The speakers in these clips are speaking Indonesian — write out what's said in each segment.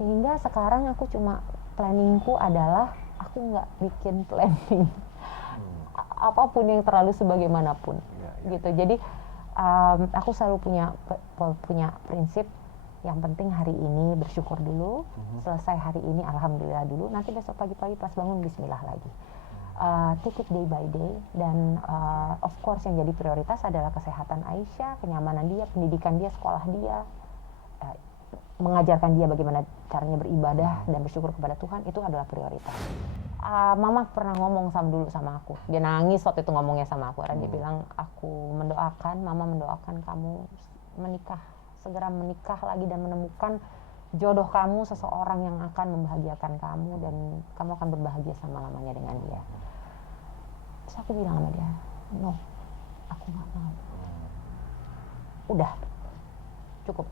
Sehingga sekarang aku cuma planningku adalah aku nggak bikin planning apapun yang terlalu sebagaimanapun gitu. Jadi aku selalu punya prinsip yang penting hari ini bersyukur dulu, selesai hari ini alhamdulillah dulu, nanti besok pagi-pagi pas bangun bismillah lagi. Take it day by day, dan of course yang jadi prioritas adalah kesehatan Aisyah, kenyamanan dia, pendidikan dia, sekolah dia, mengajarkan dia bagaimana caranya beribadah dan bersyukur kepada Tuhan, itu adalah prioritas. Mama pernah ngomong dulu sama aku, dia nangis waktu itu ngomongnya sama aku, karena dia bilang, Mama mendoakan kamu segera menikah lagi dan menemukan jodoh kamu, seseorang yang akan membahagiakan kamu dan kamu akan berbahagia selama-lamanya dengan dia. Terus aku bilang sama dia, no, aku nggak mau. Udah, cukup.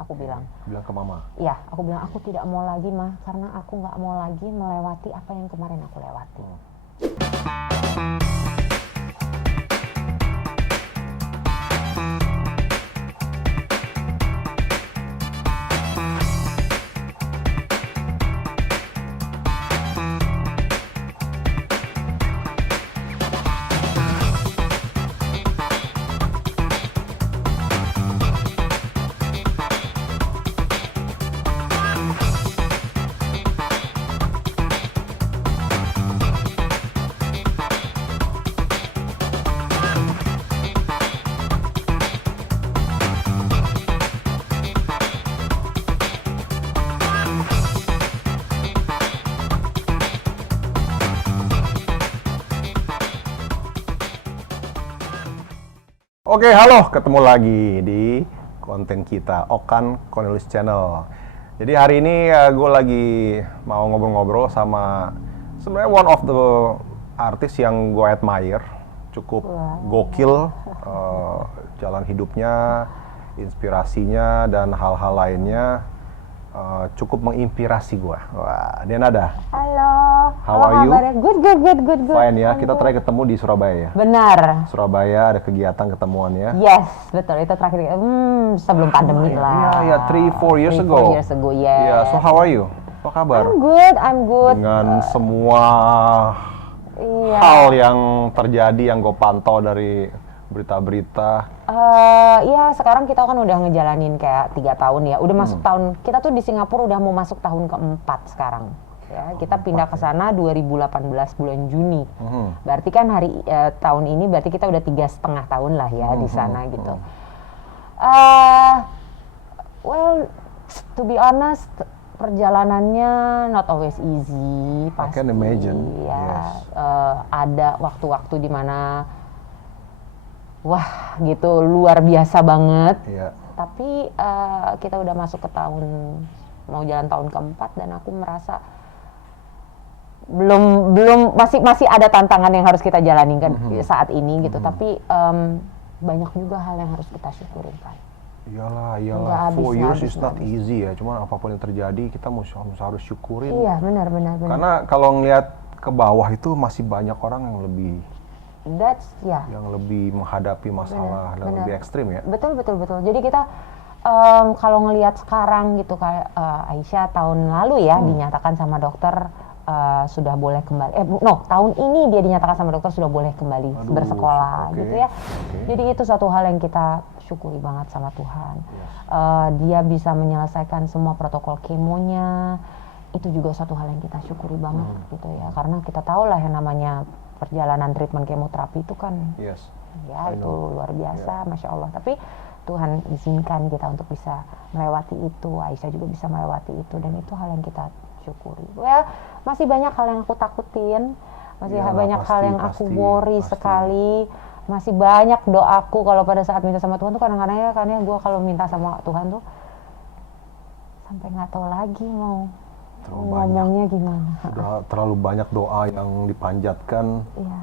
Aku bilang ke mama? Iya, aku bilang aku tidak mau lagi, Ma, karena aku nggak mau lagi melewati apa yang kemarin aku lewati. Oke, halo, ketemu lagi di konten kita, Okan Cornelius Channel. Jadi hari ini gue lagi mau ngobrol-ngobrol sama sebenarnya one of the artis yang gue admire, cukup gokil, jalan hidupnya, inspirasinya, dan hal-hal lainnya cukup menginspirasi gue. Wah, Denada. Halo. How are you? Good. Fine ya, kita terakhir ketemu di Surabaya ya? Benar. Surabaya ada kegiatan ketemuan ya? Yes, betul. Itu terakhir sebelum pandemi lah. Iya, 3-4 years ago. 3-4 years ago, yes. Yeah, so how are you? Apa kabar? I'm good. Dengan semua hal yang terjadi yang gue pantau dari berita-berita. Ya sekarang kita kan udah ngejalanin kayak 3 tahun ya. Udah masuk tahun, kita tuh di Singapura udah mau masuk tahun keempat sekarang. Ya, kita pindah ke sana 2018 bulan Juni. Berarti kan tahun ini berarti kita udah 3,5 tahun lah ya di sana gitu. Well, to be honest, perjalanannya not always easy. Pasti. I can imagine. Ya, yes. Ada waktu-waktu di mana wah gitu luar biasa banget. Yeah. Tapi kita udah masuk ke mau jalan tahun keempat dan aku merasa belum masih ada tantangan yang harus kita jalani kan saat ini gitu. Tapi banyak juga hal yang harus kita syukurin kan. Iyalah. 4 years is not easy ya. Cuman apapun yang terjadi kita harus syukurin. Iya, benar. Karena kalau ngelihat ke bawah itu masih banyak orang yang lebih yang lebih menghadapi masalah dan lebih ekstrim ya. Betul. Jadi kita kalau ngelihat sekarang gitu kayak Aisyah tahun lalu ya dinyatakan sama dokter sudah boleh kembali. Tahun ini dia dinyatakan sama dokter sudah boleh kembali bersekolah gitu ya. Jadi itu suatu hal yang kita syukuri banget sama Tuhan. Dia bisa menyelesaikan semua protokol kemonya. Itu juga suatu hal yang kita syukuri banget gitu ya. Karena kita tahu lah yang namanya perjalanan treatment kemoterapi itu kan ya itu luar biasa, Masya Allah. Tapi Tuhan izinkan kita untuk bisa melewati itu. Aisyah juga bisa melewati itu dan itu hal yang kita syukuri. Well, masih banyak hal yang aku takutin, masih banyak hal yang aku worry sekali, masih banyak doaku kalau pada saat minta sama Tuhan tuh kadang-kadang ya, karena gue kalau minta sama Tuhan tuh sampai nggak tahu lagi mau ngomongnya gimana. Sudah terlalu banyak doa yang dipanjatkan. Iya,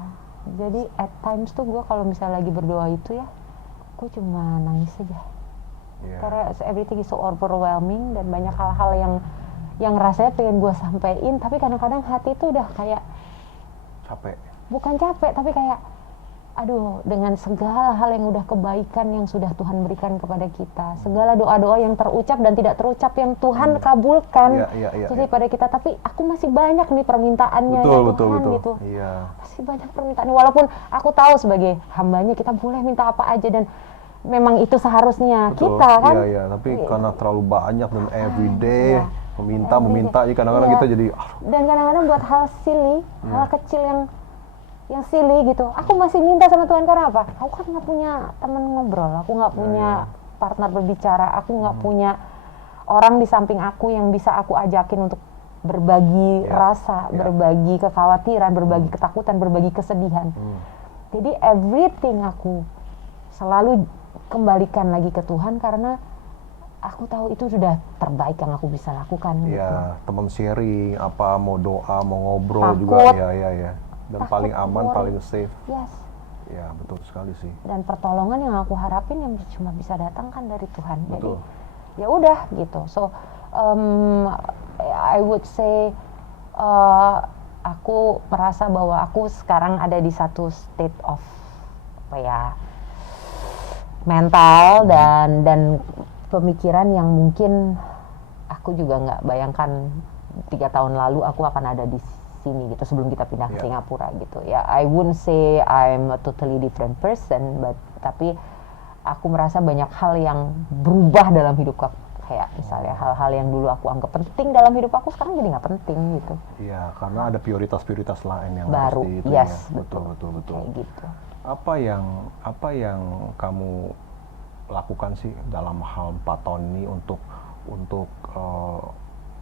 jadi at times tuh gue kalau misalnya lagi berdoa itu ya, gue cuma nangis aja. Karena everything is so overwhelming dan banyak hal-hal yang rasanya pengen gue sampein, tapi kadang-kadang hati tuh udah kayak capek. Bukan capek, tapi kayak aduh, dengan segala hal yang udah kebaikan yang sudah Tuhan berikan kepada kita, segala doa-doa yang terucap dan tidak terucap yang Tuhan kabulkan, jadi pada kita, tapi aku masih banyak nih permintaannya ya Tuhan gitu, masih banyak permintaan. Walaupun aku tahu sebagai hambanya kita boleh minta apa aja dan memang itu seharusnya kita kan, tapi karena terlalu banyak dan everyday meminta, kadang-kadang kita jadi dan kadang-kadang buat hal silly, hal kecil yang silly gitu, aku masih minta sama Tuhan karena apa? Aku kan nggak punya teman ngobrol, aku nggak punya partner berbicara, aku nggak punya orang di samping aku yang bisa aku ajakin untuk berbagi rasa, berbagi kekhawatiran, berbagi ketakutan, berbagi kesedihan. Jadi everything aku selalu kembalikan lagi ke Tuhan karena aku tahu itu sudah terbaik yang aku bisa lakukan. Teman sharing, apa mau doa, mau ngobrol juga, dan paling aman, paling safe. Ya, betul sekali sih. Dan pertolongan yang aku harapin yang cuma bisa datang kan dari Tuhan. Jadi ya udah gitu. So I would say aku merasa bahwa aku sekarang ada di satu state of mental dan pemikiran yang mungkin aku juga nggak bayangkan 3 tahun lalu aku akan ada di sini gitu sebelum kita pindah ke Singapura gitu ya. I wouldn't say I'm a totally different person, tapi aku merasa banyak hal yang berubah dalam hidup aku, kayak misalnya hal-hal yang dulu aku anggap penting dalam hidup aku sekarang jadi nggak penting gitu. Iya, karena ada prioritas-prioritas lain yang baru. Harus itu betul. Kayak gitu. Apa yang kamu lakukan sih dalam hal 4 tahun ini untuk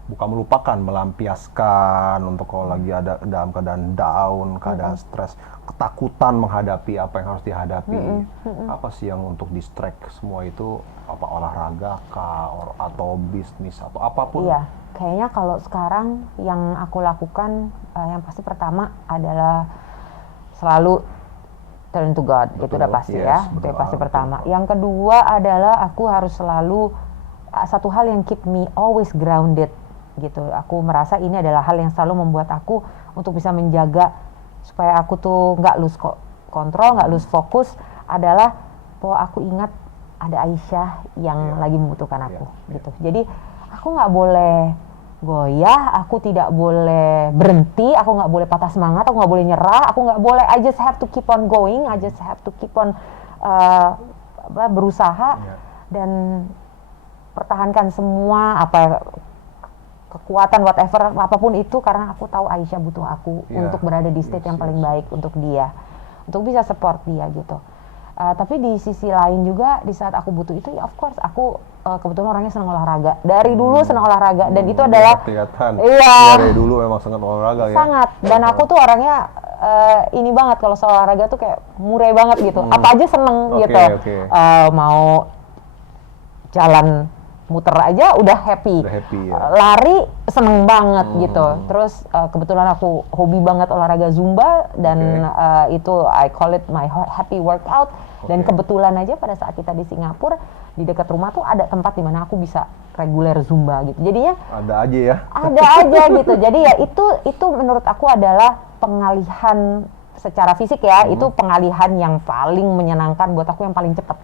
bukan melupakan, melampiaskan untuk kalau lagi ada dalam keadaan down, keadaan stres, ketakutan menghadapi apa yang harus dihadapi. Apa sih yang untuk distract semua itu? Apa olahraga kah, atau bisnis atau apapun? Iya, kayaknya kalau sekarang yang aku lakukan yang pasti pertama adalah selalu turn to God. Itu udah pasti itu pasti pertama. Yang kedua adalah aku harus selalu satu hal yang keep me always grounded gitu. Aku merasa ini adalah hal yang selalu membuat aku untuk bisa menjaga supaya aku tuh nggak lose kontrol, nggak lose fokus, adalah bahwa aku ingat ada Aisyah yang lagi membutuhkan aku gitu. Jadi aku nggak boleh goyah, aku tidak boleh berhenti, aku nggak boleh patah semangat, aku nggak boleh nyerah, aku nggak boleh, I just have to keep on going, I just have to keep on berusaha dan pertahankan semua kekuatan whatever apapun itu, karena aku tahu Aisyah butuh aku untuk berada di state yang paling baik untuk dia, untuk bisa support dia gitu. Tapi di sisi lain juga di saat aku butuh itu, ya of course aku kebetulan orangnya senang olahraga. Dari dulu senang olahraga dan itu adalah dari dulu memang sangat olahraga ya. Sangat. Dan aku tuh orangnya ini banget kalau soal olahraga tuh kayak murai banget gitu. Apa aja seneng gitu. Mau jalan muter aja udah happy. Lari seneng banget gitu. Terus kebetulan aku hobi banget olahraga Zumba dan itu I call it my happy workout. Dan kebetulan aja pada saat kita di Singapura di dekat rumah tuh ada tempat di mana aku bisa reguler Zumba gitu. Jadinya ada aja gitu. Jadi ya itu menurut aku adalah pengalihan secara fisik ya. Itu pengalihan yang paling menyenangkan buat aku, yang paling cepat.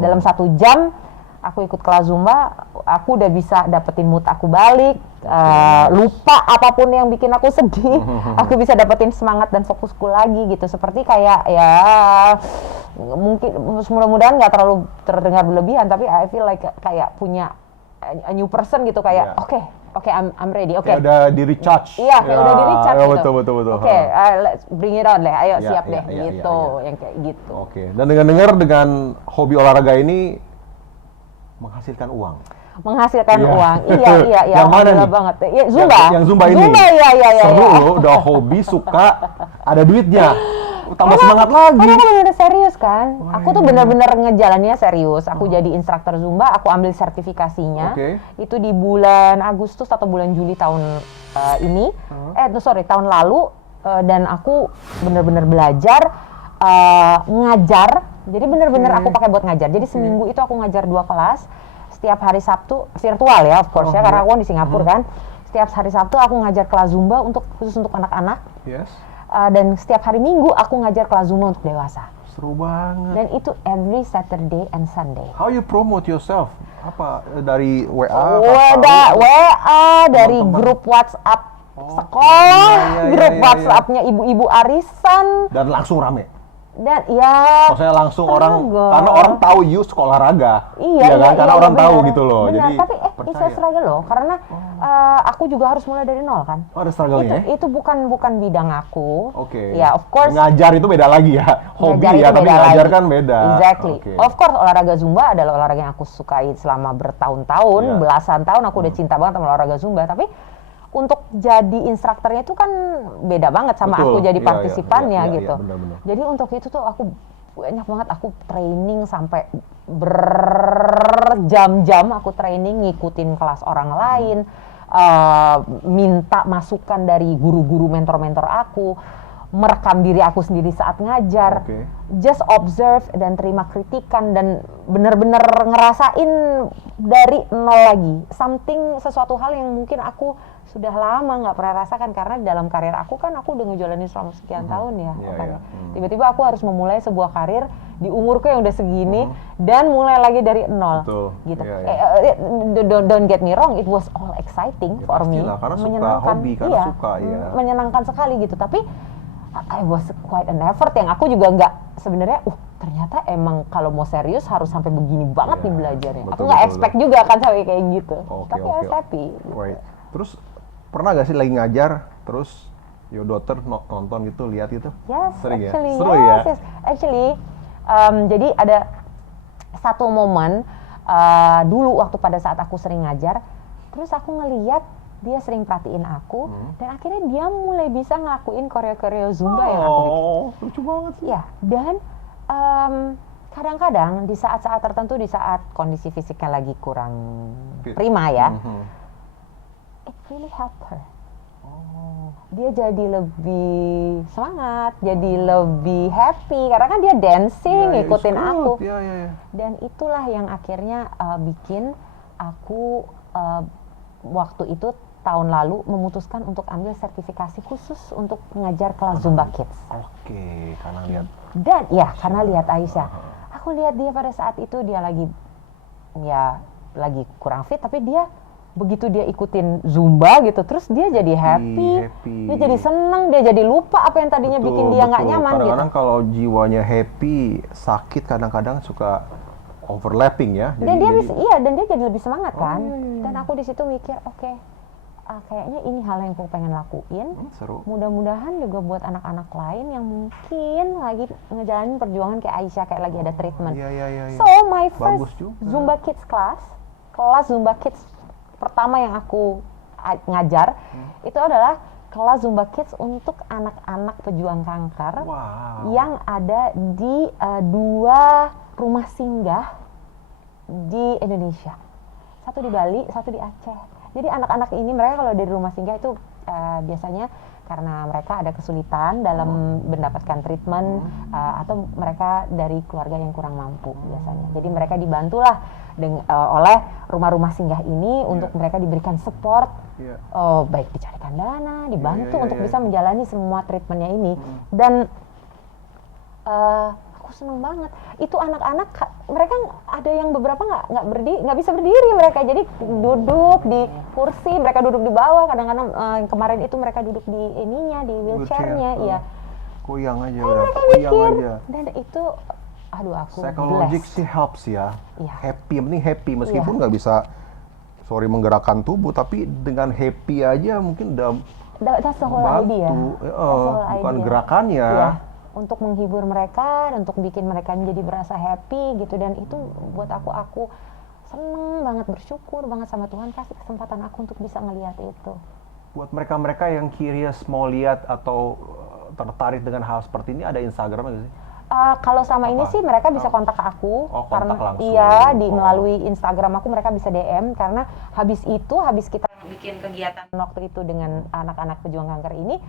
Dalam 1 jam aku ikut kelas Zumba, aku udah bisa dapetin mood aku balik, lupa apapun yang bikin aku sedih, aku bisa dapetin semangat dan fokusku lagi gitu. Seperti kayak ya mungkin mudah-mudahan nggak terlalu terdengar berlebihan, tapi I feel like kayak punya a new person gitu, kayak oke, I'm ready. Kayak udah di recharge. Iya, kayak udah di recharge gitu. Betul. Let's bring it on deh. Ayo siap deh gitu. Yang kayak gitu. Dan dengar dengan hobi olahraga ini menghasilkan uang. Iya. Yang mana nih? Banget. Ya, Zumba. Yang Zumba ini. Iya. Seru loh, udah hobi, suka, ada duitnya. Tambah semangat lagi. Karena aku bener-bener serius kan. Aku tuh bener-bener ngejalannya serius. Aku jadi instruktur Zumba, aku ambil sertifikasinya. Itu di bulan Agustus atau bulan Juli tahun ini. Tahun lalu. Dan aku bener-bener belajar, ngajar. Jadi bener-bener aku pakai buat ngajar. Jadi seminggu itu aku ngajar 2 kelas. Setiap hari Sabtu, virtual ya of course karena aku di Singapura kan. Setiap hari Sabtu aku ngajar kelas Zumba khusus untuk anak-anak. Dan setiap hari Minggu aku ngajar kelas Zumba untuk dewasa. seru banget. Dan itu every Saturday and Sunday. How you promote yourself? Apa dari WA? WA dari Teman-teman. grup WhatsApp iya, sekolah, grup iya. WhatsAppnya ibu-ibu arisan, Dan langsung rame. dan ya Maksudnya langsung orang, Struggle. karena orang tahu you sekolah raga. Iya, kan? Karena orang tahu benar. gitu loh. Benar, Jadi tapi bisa percaya. struggle loh, karena aku juga harus mulai dari nol kan. Oh, ada struggle-nya ya? Itu bukan bidang aku. Oke. Ya, of course. Ngajar itu beda lagi ya. Hobi Ngajar ya, itu tapi beda ngajar lagi. kan beda. Exactly. Oke. Of course, olahraga Zumba adalah olahraga yang aku sukai selama bertahun-tahun, Iya. belasan tahun aku udah cinta banget sama olahraga Zumba. Tapi untuk jadi instrukturnya itu kan beda banget sama Betul. aku jadi Iya, partisipannya iya, gitu. benar-benar. Jadi untuk itu tuh aku banyak banget aku training sampai berjam-jam aku training ngikutin kelas orang lain, minta masukan dari guru-guru mentor-mentor aku, merekam diri aku sendiri saat ngajar, Oke. just observe dan terima kritikan dan benar-benar ngerasain dari nol lagi, sesuatu hal yang mungkin aku sudah lama nggak pernah rasakan karena dalam karir aku kan aku udah ngejalanin selama sekian tahun ya. Iya, Kan. iya. Tiba-tiba aku harus memulai sebuah karir di umurku yang udah segini dan mulai lagi dari nol. Betul. Gitu. Iya, iya. Don't get me wrong, it was all exciting Ya, for me. pastilah, karena suka Menyenangkan, hobi, karena iya, suka, ya. menyenangkan sekali gitu. Tapi I was quite an effort yang aku juga nggak sebenarnya. Ternyata emang kalau mau serius harus sampai begini banget nih belajarnya. Aku Betul, nggak betul, expect juga kan sampai kayak gitu. Oke, Tapi I was oke. happy. Gitu. Right. Terus pernah gak sih lagi ngajar terus your daughter nonton gitu, lihat gitu? Yes, Sering ya? actually, Seru yes, ya? yes. Actually, jadi ada satu momen dulu waktu pada saat aku sering ngajar, terus aku ngeliat dia sering perhatiin aku, dan akhirnya dia mulai bisa ngelakuin koreo-koreo Zumba yang aku bikin. Oh, lucu banget sih. Ya, dan kadang-kadang di saat-saat tertentu, di saat kondisi fisiknya lagi kurang prima ya, it really helped her. Dia jadi lebih semangat, jadi lebih happy karena kan dia dancing, Yeah, ngikutin it's good. aku. Yeah, yeah, yeah. Dan itulah yang akhirnya bikin aku waktu itu tahun lalu memutuskan untuk ambil sertifikasi khusus untuk mengajar kelas Zumba Kids. Oke, karena lihat. Dan ya karena lihat Aisyah, aku lihat dia pada saat itu dia lagi kurang fit, tapi dia begitu dia ikutin Zumba gitu, terus dia jadi happy. Dia jadi seneng, dia jadi lupa apa yang tadinya bikin dia nggak nyaman gitu. Kadang-kadang kalau jiwanya happy, sakit kadang-kadang suka overlapping ya. Dan dia jadi lebih semangat kan. Dan aku di situ mikir, oke, kayaknya ini hal yang aku pengen lakuin. Seru. Mudah-mudahan juga buat anak-anak lain yang mungkin lagi ngejalanin perjuangan kayak Aisyah, kayak lagi ada treatment. Iya. So my Bagus first juga. Zumba Kids kelas Zumba Kids pertama yang aku ngajar itu adalah kelas Zumba Kids untuk anak-anak pejuang kanker. Wow. Yang ada di 2 rumah singgah di Indonesia. Satu di Bali, satu di Aceh. Jadi anak-anak ini mereka kalau dari rumah singgah itu biasanya karena mereka ada kesulitan dalam mendapatkan treatment atau mereka dari keluarga yang kurang mampu biasanya. Jadi mereka dibantulah oleh rumah-rumah singgah ini untuk mereka diberikan support, baik dicarikan dana, dibantu untuk bisa menjalani semua treatmentnya ini. Dan aku seneng banget. Itu anak-anak mereka ada yang beberapa nggak bisa berdiri mereka, jadi duduk di kursi, mereka duduk di bawah. Kadang-kadang kemarin itu mereka duduk di di wheelchairnya, iya. Goyang aja, Mereka goyang mikir. aja. Dan itu, aduh aku Psychologic blessed. sih helps ya. Iya. Happy, yang penting happy meskipun nggak bisa menggerakkan tubuh, tapi dengan happy aja mungkin udah That's the whole idea. bantu. That's the whole Bukan idea. gerakannya. Iya, untuk menghibur mereka, dan untuk bikin mereka menjadi berasa happy gitu. Dan itu buat aku seneng banget, bersyukur banget sama Tuhan kasih kesempatan aku untuk bisa ngelihat itu. Buat mereka-mereka yang curious mau lihat atau tertarik dengan hal seperti ini, ada Instagram nggak sih? Kalau sama ini sih mereka bisa kontak aku, Oh, kontak karena langsung. iya melalui Instagram aku mereka bisa DM, karena habis kita bikin kegiatan waktu itu dengan anak-anak pejuang kanker ini,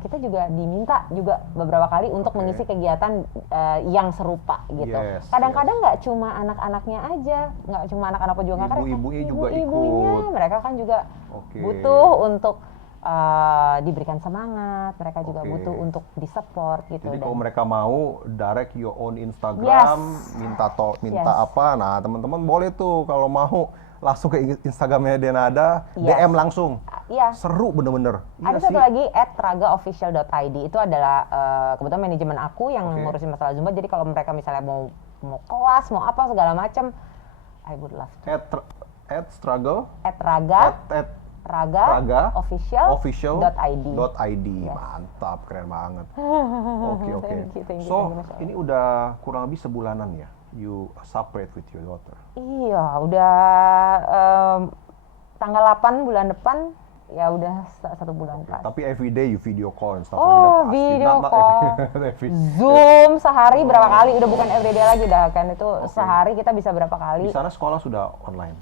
kita juga diminta juga beberapa kali untuk mengisi kegiatan yang serupa gitu. Yes, Kadang-kadang nggak cuma anak-anaknya aja, nggak cuma anak-anak pejuang kanker, Ibu-ibunya juga ibu-ibunya ikut. mereka kan juga Oke. butuh untuk diberikan semangat, mereka juga Oke. butuh untuk disupport gitu. Jadi Dan kalau mereka mau direct your own Instagram, Yes. minta Yes. apa, nah teman-teman boleh tuh kalau mau langsung ke Instagramnya Denada, Yes. DM langsung. Iya. Seru bener-bener. Ada Iya satu sih. lagi @ragaofficial.id, itu adalah kebetulan manajemen aku yang Oke. ngurusin masalah Zumba. Jadi kalau mereka misalnya mau kelas, mau apa segala macam, I would love to. At struggle @raga at raga official.id. official.id. Yes. Mantap, keren banget. Oke. Thank you, thank you, So, Masya Allah. ini udah kurang lebih sebulanan ya, you separate with your daughter. Iya, udah tanggal 8 bulan depan, ya udah 1 bulan pas. Tapi everyday you video call and stuff Oh, like that. Pasti. video Not call. Zoom sehari berapa kali, udah bukan everyday lagi dah kan, itu sehari kita bisa berapa kali. Di sana sekolah sudah online,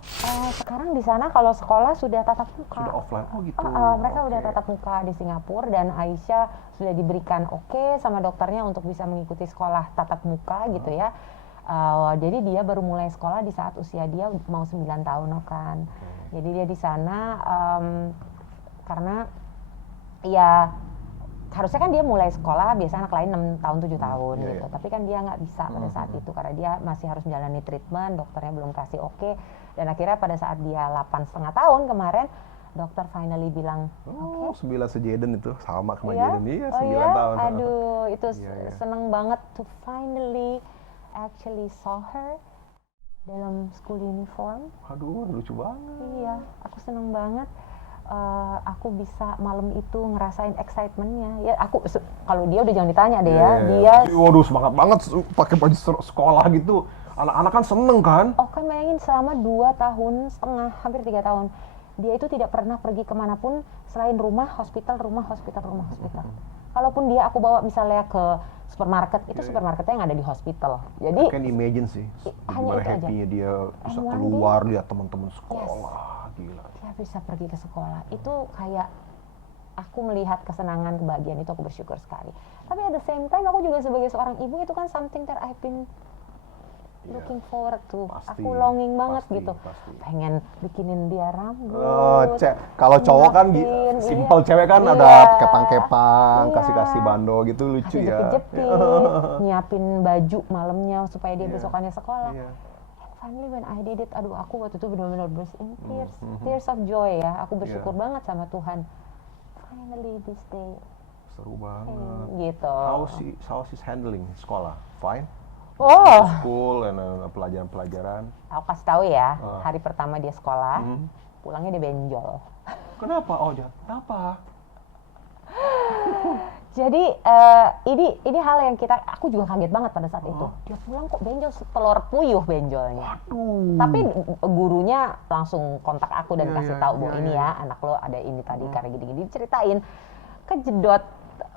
Sekarang di sana kalau sekolah sudah tatap muka. sudah offline. Oh gitu. Mereka udah Oke. tatap muka di Singapura, dan Aisyah sudah diberikan oke sama dokternya untuk bisa mengikuti sekolah tatap muka gitu ya. Jadi dia baru mulai sekolah di saat usia dia mau 9 tahun kan. Jadi dia di sana karena ya harusnya kan dia mulai sekolah, biasanya anak lain 6 tahun 7 tahun Iya, gitu. iya. Tapi kan dia nggak bisa pada saat itu karena dia masih harus menjalani treatment, dokternya belum kasih oke. Dan akhirnya pada saat dia 8,5 tahun kemarin, dokter finally bilang, Oh, 9 sejaden itu sama sama iya? Jaden. Iya, Oh 9 iya? tahun. Aduh, itu Iya, iya. seneng banget to finally actually saw her dalam school uniform. Aduh, lucu banget. Iya, aku seneng banget. Aku bisa malam itu ngerasain excitementnya. Ya, kalau dia udah jangan ditanya deh ya. Dia, Waduh, semangat banget pakai baju sekolah gitu. Anak-anak kan seneng kan? oh kan bayangin selama 2,5 tahun, hampir 3 tahun, dia itu tidak pernah pergi kemanapun selain rumah, hospital, rumah, hospital, rumah, hospital. Kalaupun dia aku bawa misalnya ke supermarket, itu supermarketnya yang ada di hospital. Jadi I can imagine sih, hanya gimana itu aja. happy-nya dia bisa And one keluar lihat teman-teman sekolah. Gila. dia bisa pergi ke sekolah. Itu kayak aku melihat kesenangan, kebahagiaan itu, aku bersyukur sekali. Tapi at the same time aku juga sebagai seorang ibu, itu kan something that I've been looking forward to. Pasti, Aku longing banget pasti, gitu. pasti. Pengen bikinin dia rambut. Oh, kalau cowok kan nyiapin, simple, iya. cewek kan Iya. ada kepang-kepang, Iya. kasih-kasih bando gitu, lucu ya. Kejepit-kejepit, nyiapin baju malamnya supaya dia Iya. besokannya sekolah. Iya. Finally when I did it, aduh aku waktu itu benar-benar burst in tears of joy ya. Aku bersyukur Iya. banget sama Tuhan. Finally this day, Seru banget. gitu. How she's handling sekolah? Fine? Oh, School and pelajaran-pelajaran. aku kasih tahu ya, hari pertama dia sekolah, pulangnya dia benjol. Kenapa? Oh, kenapa? Jadi ini hal yang aku juga kaget banget pada saat itu. Dia pulang kok benjol, telur puyuh benjolnya. Tapi gurunya langsung kontak aku dan kasih tahu bahwa ini ya anak lo ada ini tadi karena gini-gini, diceritain kejedot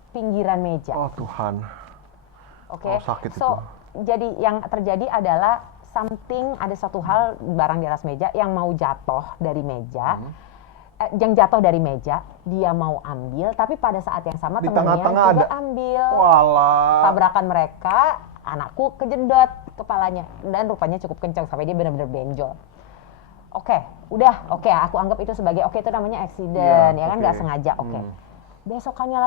pinggiran meja. Oh Tuhan. Oke. Oh, sakit So jadi yang terjadi adalah ada satu hal barang di atas meja yang mau jatuh dari meja. Yang jatuh dari meja, dia mau ambil, tapi pada saat yang sama Di temannya tengah-tengah juga ada. ambil. Walah. Tabrakan mereka, anakku kejedot kepalanya dan rupanya cukup kencang sampai dia benar-benar benjol. Oke, aku anggap itu sebagai itu namanya accident, Iya, ya kan, oke. nggak sengaja. Besokannya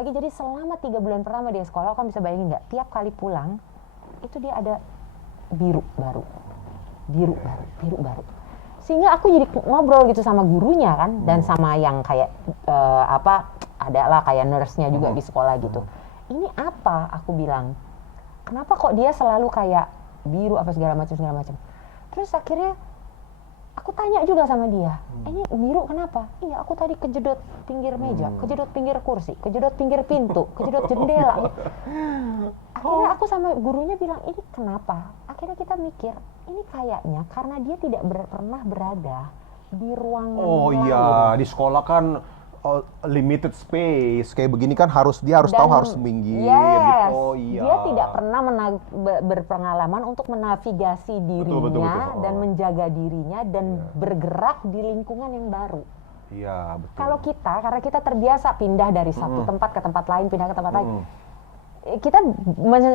lagi, jadi selama 3 bulan pertama dia sekolah, kan bisa bayangin nggak? Tiap kali pulang, itu dia ada biru baru. Sehingga aku jadi ngobrol gitu sama gurunya kan, dan sama yang kayak ada lah kayak nurse-nya juga di sekolah gitu. Ini apa? Aku bilang, kenapa kok dia selalu kayak biru apa segala macam. Terus akhirnya aku tanya juga sama dia, ini biru kenapa? Iya, aku tadi kejedot pinggir meja, kejedot pinggir kursi, kejedot pinggir pintu, kejedot jendela. Akhirnya aku sama gurunya bilang, ini kenapa? Akhirnya kita mikir, ini kayaknya karena dia tidak pernah berada di ruangan Oh lain. iya, di sekolah kan limited space. Kayak begini kan dia harus tahu harus minggir yes, gitu. Oh iya. Dia tidak pernah berpengalaman untuk menavigasi dirinya betul. dan menjaga dirinya dan bergerak di lingkungan yang baru. Iya, betul. Kalau karena kita terbiasa pindah dari satu tempat ke tempat lain, pindah ke tempat lain. kita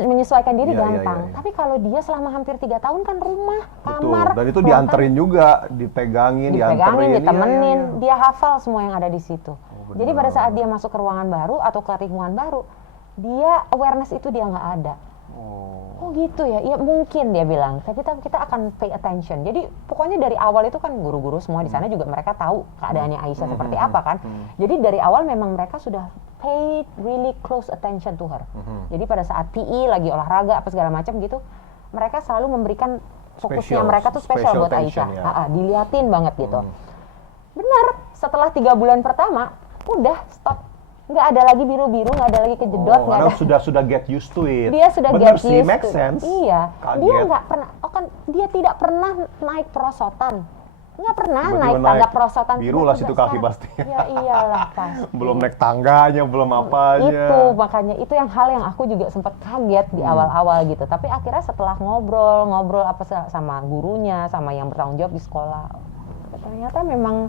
menyesuaikan diri Iya, iya, gampang. iya. Tapi kalau dia selama hampir 3 tahun kan rumah, Betul. kamar, Dan itu ruang dianterin juga, dipegangin, dianterin. ditemenin, Iya, iya. dia hafal semua yang ada di situ. Oh, Jadi pada saat dia masuk ke ruangan baru atau ke lingkungan baru, dia awareness itu dia nggak ada. Oh gitu ya, iya mungkin dia bilang. Tapi kita akan pay attention. Jadi pokoknya dari awal itu kan guru-guru semua di sana juga mereka tahu keadaannya Aisyah seperti apa kan. Jadi dari awal memang mereka sudah pay really close attention to her. Jadi pada saat PE lagi olahraga apa segala macam gitu, mereka selalu memberikan fokusnya mereka tuh spesial buat Aisyah. Ya. Diliatin banget gitu. Benar, setelah 3 bulan pertama udah stop. Nggak ada lagi biru-biru, nggak ada lagi kejedot, nggak ada. Sudah get used to it. Dia sudah Bener get sih, used make to it. sense. Iya, Kaget. dia nggak pernah, dia tidak pernah naik perosotan. Nggak pernah Tiba-tiba naik tangga perosotan. biru lah tiba-tiba situ kaki sekarang. pasti. Ya iyalah pasti. Belum naik tangganya, belum apanya. Itu makanya itu yang hal yang aku juga sempat kaget di awal-awal gitu. Tapi akhirnya setelah ngobrol apa sama gurunya, sama yang bertanggung jawab di sekolah, ternyata memang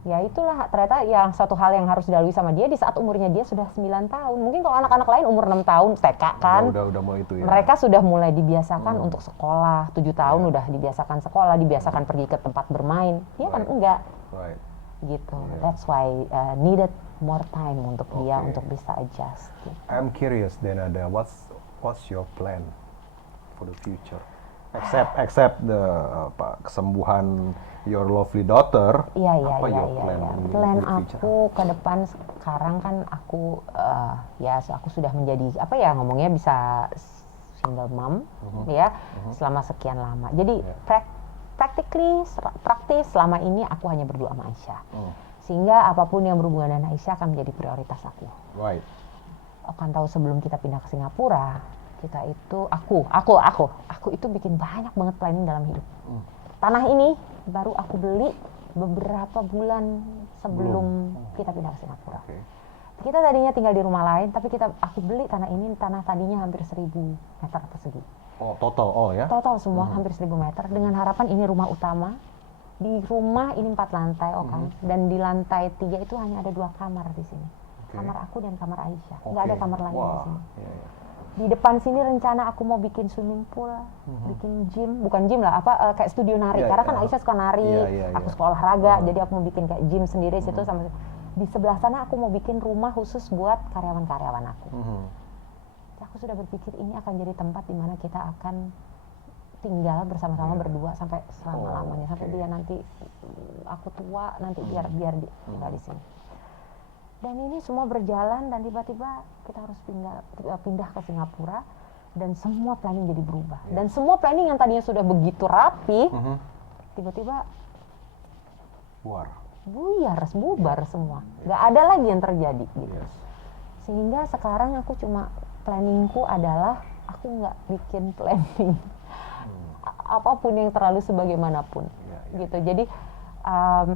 ya itulah ternyata yang satu hal yang harus dilalui sama dia di saat umurnya dia sudah 9 tahun. Mungkin kalau anak-anak lain umur 6 tahun TK kan. Udah mulai itu ya. Mereka sudah mulai dibiasakan untuk sekolah. 7 tahun udah dibiasakan sekolah, dibiasakan pergi ke tempat bermain. Dia kan enggak. Right. Gitu. That's why needed more time untuk dia untuk bisa adjust. Gitu. I'm curious, Denada, what's your plan for the future? Except the kesembuhan your lovely daughter. Iya. in Plan the future? aku ke depan sekarang kan aku aku sudah menjadi ngomongnya bisa single mom ya selama sekian lama. Jadi praktis selama ini aku hanya berdua sama Aisyah. Sehingga apapun yang berhubungan dengan Aisyah akan menjadi prioritas aku. Right. Akan tahu sebelum kita pindah ke Singapura, kita itu aku itu bikin banyak banget planning dalam hidup. Tanah ini baru aku beli beberapa bulan sebelum kita pindah ke Singapura. Kita tadinya tinggal di rumah lain, tapi aku beli tanah ini, tanah tadinya hampir 1.000 meter persegi. Oh, total ya? Total semua hampir 1.000 meter dengan harapan ini rumah utama. Di rumah ini 4 lantai, dan di lantai 3 itu hanya ada 2 kamar di sini. Kamar aku dan kamar Aisyah. Nggak ada kamar lain di sini. Di depan sini rencana aku mau bikin swimming pool, bikin gym, bukan gym lah, kayak studio nari. Karena kan Aisyah suka nari, aku suka olahraga, jadi aku mau bikin kayak gym sendiri situ sama. Di sebelah sana aku mau bikin rumah khusus buat karyawan-karyawan aku. Aku sudah berpikir ini akan jadi tempat di mana kita akan tinggal bersama-sama berdua sampai selama-lamanya, sampai dia nanti aku tua nanti biar tinggal di sini. Dan ini semua berjalan dan tiba-tiba kita harus pindah ke Singapura dan semua planning jadi berubah. Dan semua planning yang tadinya sudah begitu rapi tiba-tiba bubar semua. Nggak ada lagi yang terjadi gitu. Sehingga sekarang aku cuma planningku adalah aku nggak bikin planning apapun yang terlalu sebagaimanapun gitu. Jadi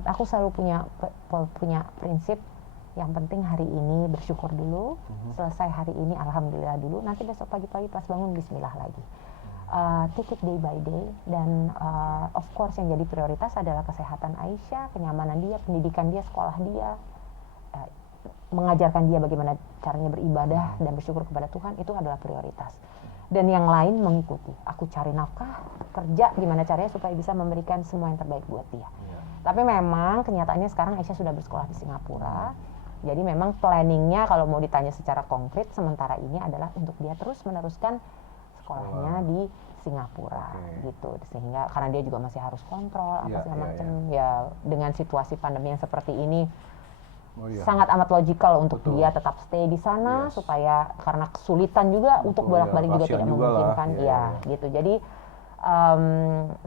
aku selalu punya prinsip yang penting hari ini bersyukur dulu, selesai hari ini alhamdulillah dulu, nanti besok pagi-pagi pas bangun bismillah lagi. Take it day by day dan of course yang jadi prioritas adalah kesehatan Aisyah, kenyamanan dia, pendidikan dia, sekolah dia, mengajarkan dia bagaimana caranya beribadah dan bersyukur kepada Tuhan, itu adalah prioritas. Dan yang lain mengikuti. Aku cari nafkah, kerja gimana caranya supaya bisa memberikan semua yang terbaik buat dia. Tapi memang kenyataannya sekarang Aisyah sudah bersekolah di Singapura. Jadi memang planningnya kalau mau ditanya secara konkret sementara ini adalah untuk dia terus meneruskan sekolahnya di Singapura gitu. Sehingga karena dia juga masih harus kontrol apa segala macam ya dengan situasi pandemi yang seperti ini. Sangat amat logikal untuk dia tetap stay di sana supaya karena kesulitan juga untuk bolak-balik juga tidak memungkinkan gitu. Jadi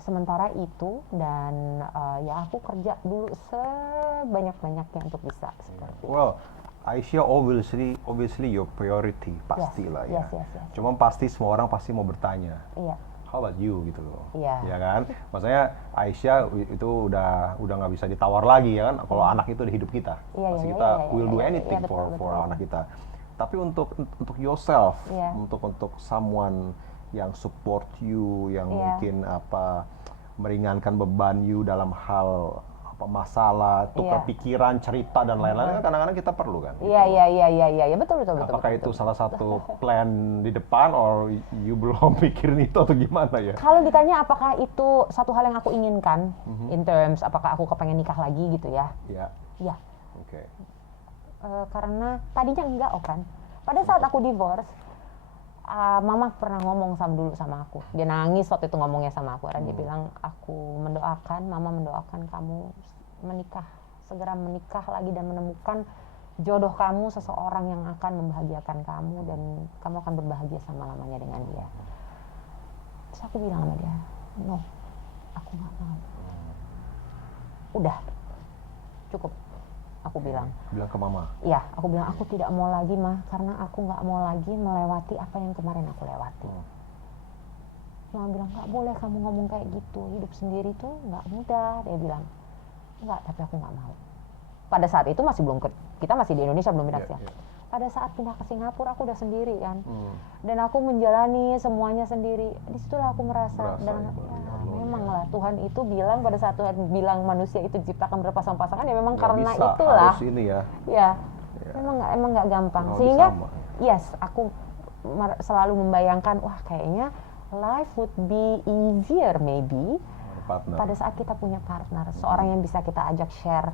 sementara itu dan aku kerja dulu sebanyak-banyaknya untuk bisa seperti itu. Well, Aisyah obviously your priority pastilah ya. Yes. Cuma pasti semua orang pasti mau bertanya. How about you gitu loh. Ya kan? Maksudnya Aisyah itu udah nggak bisa ditawar lagi ya kan. Kalau anak itu di hidup kita. Pasti kita will do anything for anak kita. Tapi untuk yourself, untuk someone yang support you, yang mungkin meringankan beban you dalam hal apa masalah, tukar pikiran, cerita dan lain-lain, kan kadang-kadang kita perlu kan. Iya, betul. Apakah itu salah satu plan di depan, or you belum pikirin itu atau gimana ya? Kalau ditanya apakah itu satu hal yang aku inginkan, in terms apakah aku kepengen nikah lagi gitu ya? Iya. Oke. Karena tadinya enggak, Okan. Pada saat aku divorce, Mama pernah ngomong dulu sama aku. Dia nangis waktu itu ngomongnya sama aku. Dia bilang, Mama mendoakan kamu segera menikah lagi dan menemukan jodoh kamu, seseorang yang akan membahagiakan kamu dan kamu akan berbahagia selama-lamanya dengan dia. Terus aku bilang sama dia, no, aku nggak mau. Udah, cukup. Aku bilang ke mama? Iya, aku bilang aku tidak mau lagi, Ma, karena aku nggak mau lagi melewati apa yang kemarin aku lewati. Mama bilang, nggak boleh kamu ngomong kayak gitu, hidup sendiri tuh nggak mudah. Dia bilang, nggak, tapi aku nggak mau. Pada saat itu kita masih di Indonesia, belum pindah ke Singapura. Pada saat pindah ke Singapura aku udah sendiri kan, dan aku menjalani semuanya sendiri. Disitulah aku merasa dan memanglah Tuhan itu bilang, pada saat Tuhan bilang manusia itu diciptakan berpasang-pasangan, ya memang karena bisa, itulah. harus ini ya. Ya, emang nggak gampang. Sehingga, aku selalu membayangkan, wah kayaknya life would be easier maybe pada saat kita punya partner, seorang yang bisa kita ajak share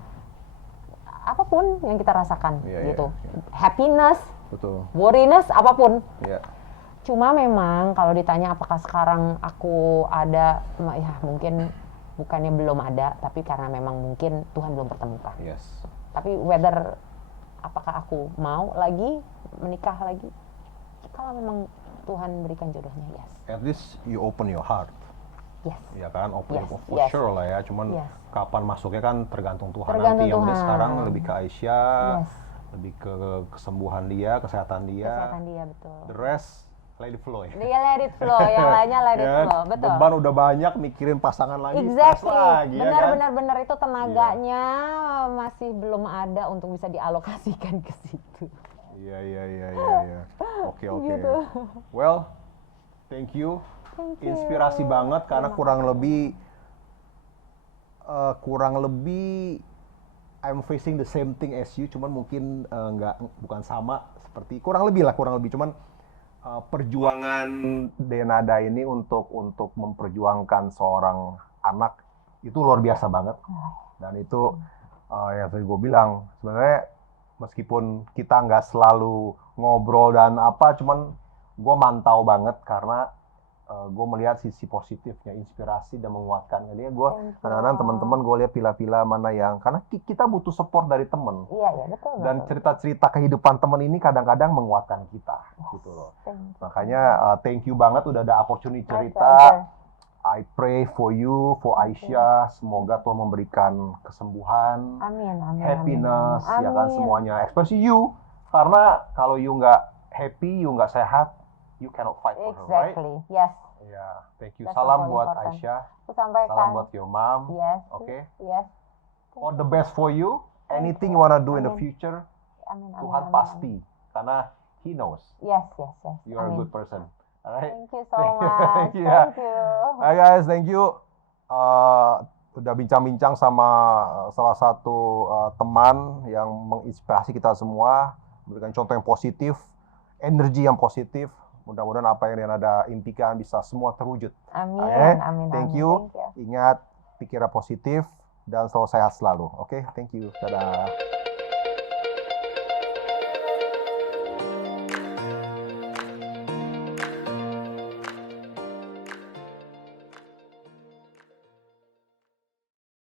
apapun yang kita rasakan gitu. Happiness, worriness, apapun. Cuma memang kalau ditanya apakah sekarang aku ada, ya mungkin bukannya belum ada, tapi karena memang mungkin Tuhan belum pertemukan. Tapi apakah aku mau lagi menikah lagi? Kalau memang Tuhan berikan jodohnya, yes. At least you open your heart. Yes. Ya kan, open for sure lah ya. Cuman kapan masuknya kan tergantung Tuhan. Tergantung nanti. Yang Tuhan. penting sekarang lebih ke Aisyah, lebih ke kesembuhan dia, kesehatan dia. Kesehatan dia, betul. The rest, let it flow ya. Dia let it flow, yang lainnya let it flow, betul. Beban udah banyak, mikirin pasangan lagi, exactly. Lagi. Benar itu tenaganya masih belum ada untuk bisa dialokasikan ke situ. Iya. Oke. Gitu. Well, thank you. Inspirasi banget karena kurang lebih I'm facing the same thing as you, cuman mungkin bukan sama seperti kurang lebih cuman perjuangan Denada ini untuk memperjuangkan seorang anak itu luar biasa banget. Dan itu yang tadi gue bilang, sebenarnya meskipun kita nggak selalu ngobrol dan apa, cuman gue mantau banget karena gue melihat sisi positifnya, inspirasi dan menguatkannya dia. Gue kadang-kadang teman-teman gue lihat pila-pila mana yang, karena kita butuh support dari teman. Iya, betul. Dan cerita-cerita kehidupan teman ini kadang-kadang menguatkan kita, gitu loh. Makanya thank you banget udah ada opportunity cerita. I pray for you, for Aisyah. Semoga Tuhan memberikan kesembuhan, happiness, ya kan, semuanya. Especially you, karena kalau you nggak happy, you nggak sehat, you cannot fight for her, right? Yes. Yeah, thank you. Salam buat Aisyah. Salam buat your mom. Yes. Okay. Yes. All the best for you. Anything you wanna do in the future, Tuhan pasti, karena He knows. Yes. You are a good person. Alright. Thank you so much. Thank you. Hi guys, thank you. Udah bincang-bincang sama salah satu teman yang menginspirasi kita semua, memberikan contoh yang positif, energi yang positif. Mudah-mudahan apa yang Denada impikan bisa semua terwujud. Amin. Thank you. Ingat, pikiran positif dan selalu sehat selalu. Oke, thank you. Dadah.